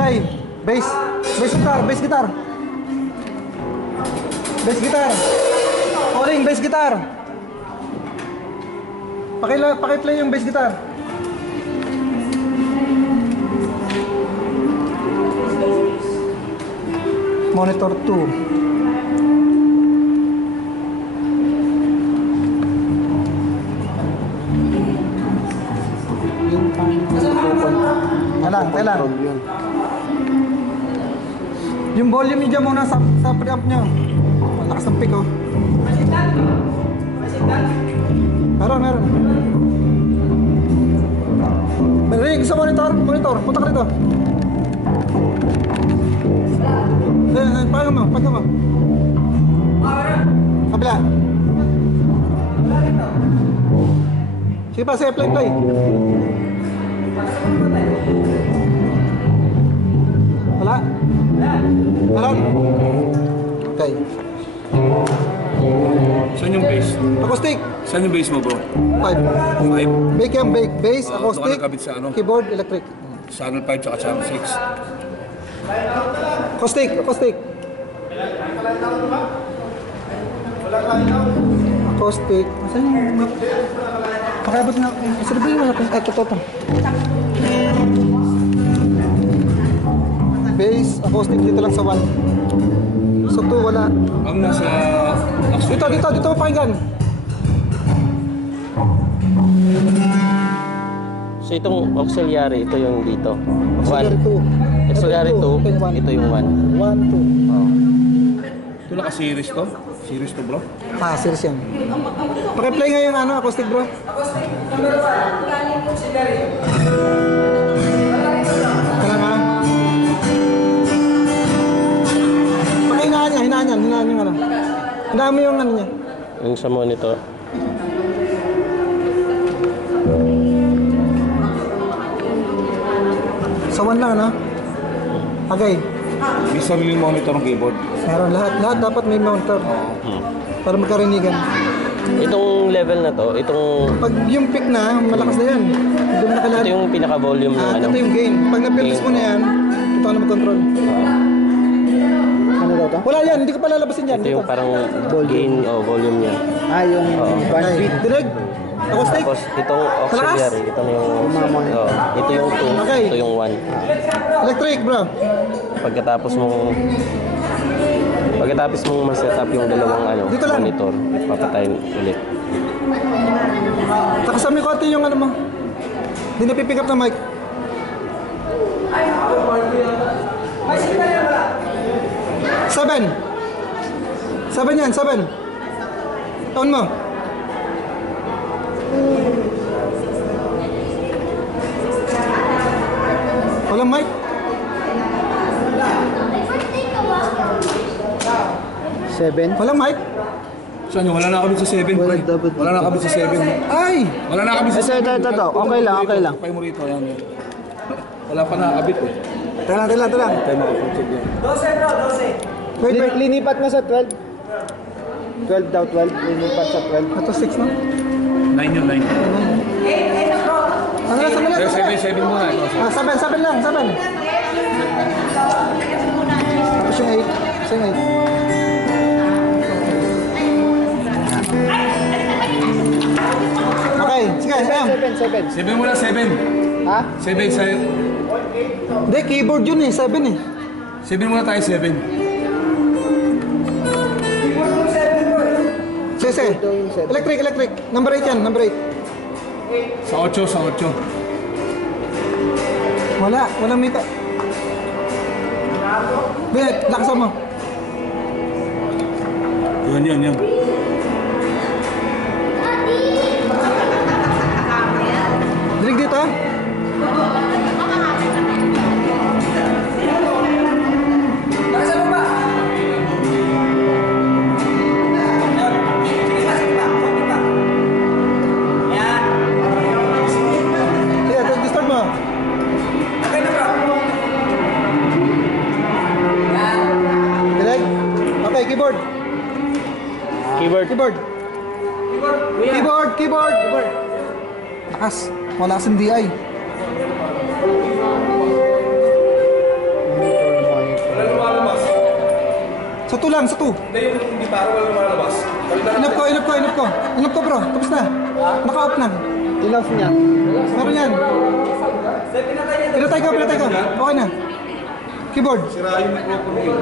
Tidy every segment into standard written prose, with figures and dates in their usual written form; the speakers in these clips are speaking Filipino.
Okay. Bass. Bass guitar. Bass guitar. Bass guitar. Calling, bass guitar. Paki-play yung bass guitar. Monitor 2. Kailan? Yung volume niya muna sa preamp niya. Malakas ng pick, oh. Meron. Ring sa monitor. Punta ka rito. Paano mo? Kabila. Sige pa, sige, play. Wala? Meron? Okay. Saan yung bass? Acoustic. Saan yung bass mo, bro? 5. 5? Bake yung bake. Bass, acoustic, sa ano? keyboard, electric. Channel 5 tsaka channel 6. Acoustic. Saan yung... Pakiabot na ako. Saan ba yung natin? Ito. Bass, acoustic, dito lang sa 1. So 2, wala. Ang nasa... Dito pakinggan. So itong auxiliary, ito yung dito. Auxiliary 2. Auxiliary 2, ito yung 1. 1, 2. Oh. Ito naka-series to? Series to, bro? Series yan. Pakiplay nga yung acoustic, bro. Hinaan mo yung ano niya. Yung sa monitor. Sa 1 lang, ano? Okay. May sariling monitor ng keyboard. Meron lahat dapat may monitor. Para magkarinigan. Itong level na to, pag yung pick na, malakas na yan. Doon nakalala. Ito yung pinaka-volume ng ano. Ito yung gain. Pag na-practice mo na yan, ito ka na mag-control. Wala yan, hindi ko pa lalabasin yan. Ito yung parang gain o volume niya. Yung 1 beat. Direct. Acoustic. Tapos itong auxiliary, ito na yung ito yung 2, Okay. ito yung 1. Electric, bro. Pagkatapos mong ma-set up yung dalawang Dito lang. monitor, papatayin ulit. Takasami ko ate yung ano mo. Hindi na pipick up na mic. Seven yan, 7. On mo. Walang mic. 7. Walang mic. Saan yun? Wala na kami sa 7, pre. Wala na kami sa 7. Ay! Wala na kami sa 7. Ito. Okay lang. Pay mo rito, yan. Wala pa nakakabit, eh. Tala. Tayo makapunchig yan. 12 bro, 12. Wait. Linipat mo sa 12. 12 daw, 12. Linipat sa 12. Ito 6 na. 9 yun, 9. 8 bro. Sandali. 7 muna. Ito. 7 lang. Tapos yung 8. Kasi yung 8. Okay, sige, Sam. 7 muna, 7. Ha? 7 sa'yo. Hindi, keyboard yun eh, 7 eh. 7 muna tayo, 7. Sige. Electric. Number 8 yan, number 8. Sa 8. Walang mika. Binet, lakasan mo. Yan. Drink dito. Start mo. Direct. Okay, keyboard. Lakas. Malakas yung DI. Sa 2 lang, sa 2. Hindi para wala lumalabas. Inop ko. Inop ko bro, tapos na. Naka-off na. In-off niya. Meron yan. Pinatay ko. Okay na. Keyboard. Sira yung microphone ko.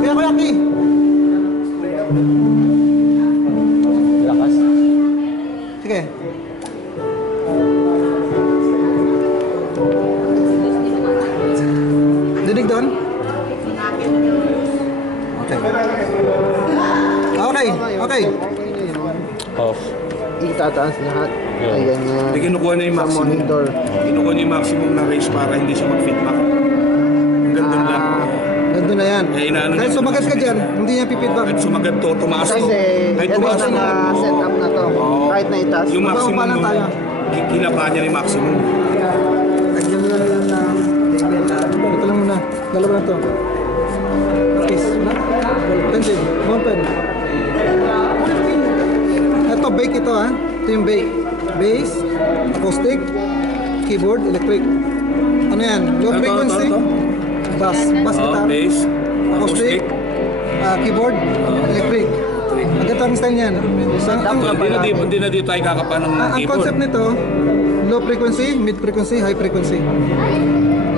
Kaya ko yaki. Lakas. Sige. Dinig doon? Okay. Okay. Okay na yun. Off. Itataas lahat. Yeah. Ayan nga. Hindi kinukuha na yung Sa maximum. monitor. Kinukuha na yung maximum na range para hindi siya mag-feedback. Hanggang doon lang. Ganda na yan. Eh, inaano Kahit niya- sumagat ka dyan, hindi niya pipidback. Kahit sumagat to, tumaas to. Kasi Kahit ito tumaas to. na set up na to. Kahit na itaas. Yung Mababa maximum lang mo, tayo. kinapa niya yung maximum. Lagyan mo na lang ng level. Ito lang muna. Dalawa na to. Peace. Pencil. One pen. Ito, bake ito ha. Ito yung bake. Bass, acoustic, keyboard, electric. Ano yan? Low Ano to, frequency. ano to? Bass guitar. Bass, Acoustic. Keyboard, electric. Maganda ang style niyan. Hindi na dito ay kakapa ng Ang keyboard. concept nito, low frequency, mid frequency, high frequency.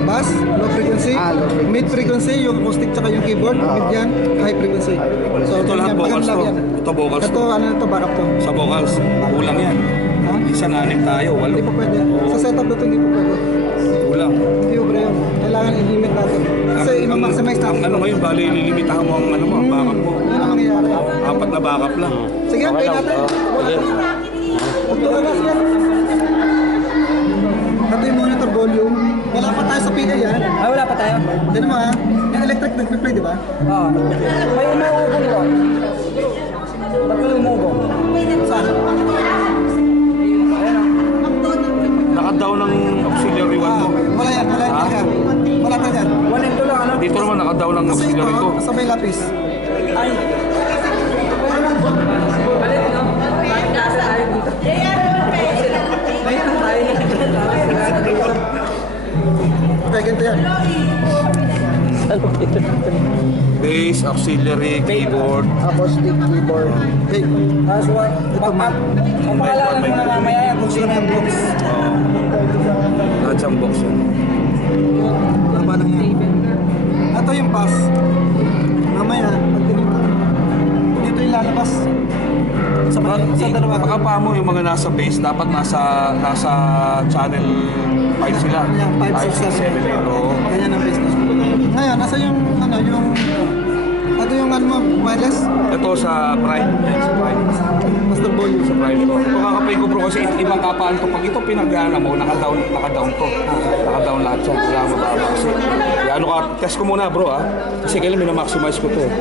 Bass, low frequency, Low frequency. mid frequency, yung acoustic tsaka yung keyboard, mid yan, high frequency. So, Ito lahat ganyan, vocals pag-unlock to. yan. Ito vocals Ito, to. ano ito, backup to. Sa vocals, kulang yan. Ha? Minsan 6 tayo, 8. Hindi pa pwede. Sa setup nito, hindi pa pwede. Kulang. Hindi po yun. Kailangan i-limit natin. Kasi i-maximize Ang natin. ano ngayon, bali lilimitahan mo ang ano mo, ang backup mo. Yun ang mangyayari. 4 na backup lang. Sige, Okay play lang. natin. Sige. Ito na sige. Ito yung monitor volume. Wala pa tayo sa PA yan. Wala pa tayo? Tignan mo ha. Yung electric nag-play, di ba? Oo. May umuugong ko. Tatlo umugong. Saan? Naka-down ng auxiliary 1 mo. Wala yan. Wala yan talaga. Wala talaga. 1 and 2 lang ano? Dito naman naka-down ng Kasi ito, auxiliary ko. kasabay lapis. Ay. Balik no? Nasa tayo dito. May tayo na. Okay, ganito yan. Bass, auxiliary, keyboard. Acoustic keyboard. Okay. Tapos what? Papakalalan mo na mamaya yan kung sino yung box. Lahat siyang box yan. Laba lang yan. Ito yung pass. Mamaya, pag tinignan, dito yung lalabas. Sa dalawa. Baka pa mo yung mga nasa bass, dapat nasa channel 5 sila. Yan, 5, 5, 6, 6, 7, 8. Oo. Ganyan ang business. Ngayon, nasa yung, ano, yung, ito yung ano mo, wireless, Ito sa Prime. Yan, sa Prime. master volume. Sa Prime to. Ito kakapay ko bro kasi ibang kapaan to. Pag ito pinagana mo, naka-down to. Naka-down lahat siya. Kaya mababa kasi. Kaya ano ka, test ko muna bro ah. Kasi kailan minamaximize ko to eh.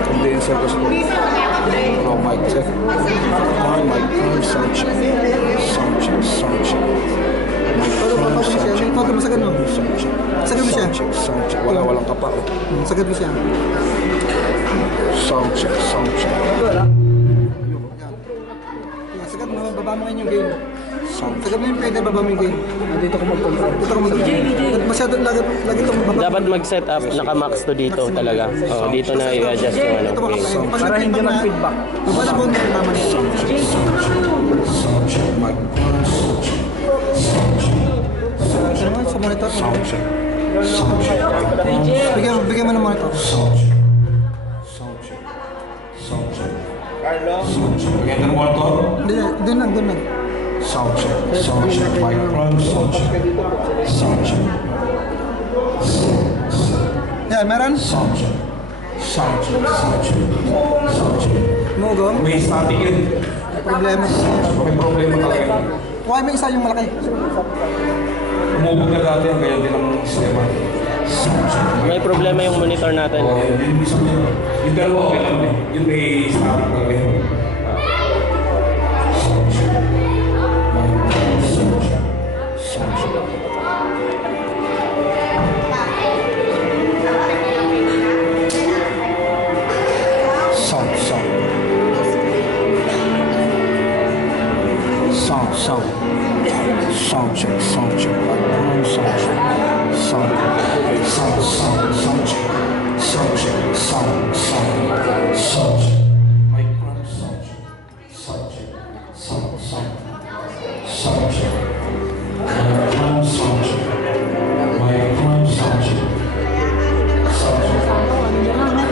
Condenser ko sa oh, mic check. Mic, sound check. Sound check, sound check. Pero papasok siya, yung photo mo sa gano'n. Sagad mo siya. Sound check. Walang kapa. Sagad mo siya. Sound check, sound check. Sagad mo, baba mo ngayon yung gain. Sound check. Sagad mo yung pwede, baba mo yung gain. Dito ko mag-control. Dito ko mag-control. Masyado, lagi itong baba. Dapat mag-set up, naka-max to dito talaga. Oo, dito na i-adjust yung ano. Ito baka gain. pag para hindi mag-feedback. Baba na po yung tama niya. Sound check, mic. Ano mo, sa monitor? Sound check. Sound check. Bigyan mo ng monitor. Sound check. Sound check. Sound check. Sound check. Bigyan ka ng monitor. Doon lang. Sound check. Sound check. Microphone. Sound check. Sound check. Yan, meron? Sound check. Sound check. Sound check. Sound check. Mugong. May static yun. Problema. May problema talaga. Kuha mo isa yung malaki. Umubog na dati ang ganyan din ang sistema. Sound check. May problema yung monitor natin. Yung isang yung dalawa okay lang eh. Yung may static talaga yun. Sound check. Sound check. Sound check. Sound, sound. Sound, sound. Sound check, sound check. Sound check. Sound. Sound. Sound. Sound check. Sound check. Sound. Sound. Sound check. Mic prime. Sound check. Sound check. Sound. Sound. Sound check. Mic prime. Sound check. Mic prime. Sound check. Sound check.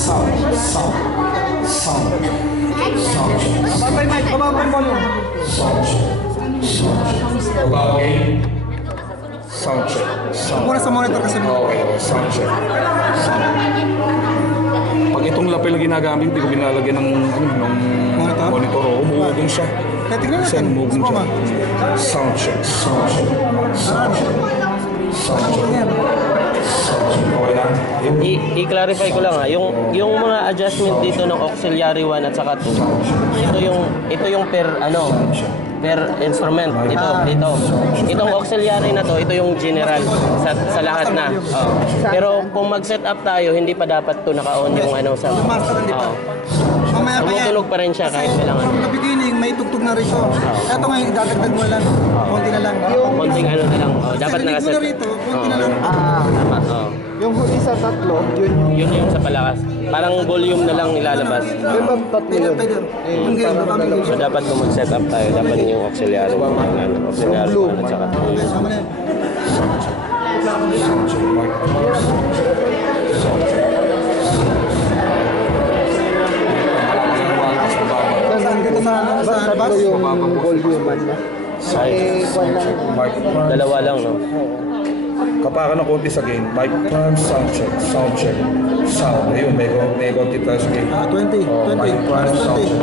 Sound, sound, sound, sound check. Babay mic, babay volume. Sound check. Sound check. Okay. Sound check. Sound. Muna sa monitor kasi mo. Okay, sound check. Sound. Pag itong lapel na ginagamit, hindi ko binalagyan ng monitor. Umuugong siya. Kaya tignan Kasi natin. umuugong siya. Sumama. Sound check. Sound check. Sound check. Sound check. Yan. Sound check. Okay na? I-clarify ko lang ha, yung mga adjustment dito ng auxiliary 1 at saka 2, ito yung per instrument dito. Itong auxiliary na to, ito yung general sa lahat na. Oh. Pero kung mag-set up tayo, hindi pa dapat to naka-on yung sa Master hindi pa. Mamaya pa yan. tumutunog pa rin siya kahit kailangan. From the beginning, may tugtog na rito. Ito ngayon, idadagdag mo lang. Konti na lang. Konting na lang. Oh, dapat Kasi naka-set. mo na rito, konti na lang. Tama. Oh. Yung huli sa tatlo, yun yung... Yun yung sa palakas. Parang volume na lang ilalabas. Yung bang tatlo yun? Pwede. Yung game, babamigay So siya. dapat kung mag-set up tayo, dapat yung auxiliary 1 at saka 2. Sama na yan. Saan dito sa Tatlo bus? yung volume niya. Eh, kwan lang. Mic prime. Dalawa lang, no? Kapaka ng konti sa game. Mic prime, sound check, sound check, sound. Ayun, may konti tayo sa game. 20. Oh, mic prime, sound check.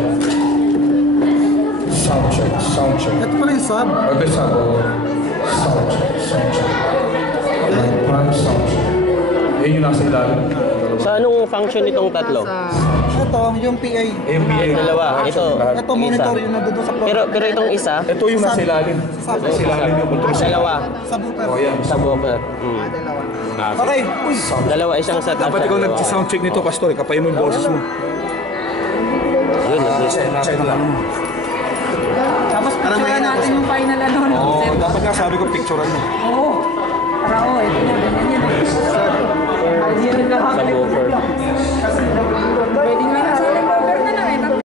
Sound check, sound check. Ito pala yung sub. Okay, sound. Sound check, sound check. Mic prime, sound check. Ayun yung nasa ilalim. So anong function nitong tatlo? Ito, yung PA. MPA. Dalawa, ito. Ito, monitor yung nandun sa floor. Pero itong isa, Ito yung nasa ilalim. Nasa ilalim yung control. dalawa. Subwoofer. Oh, yan. Sa buffer. Okay. Uy. Dalawa, isang set up Dapat ikaw siya. nag-sound check nito, Pastor. Kapayin mo yung boses mo. Yun, nag-set. Check lang. Tapos picturean natin yung final Oo, dapat nga sabi ko picturean mo. Oo. Para ito na, ganyan yan. Ay, yan lang Sa buffer.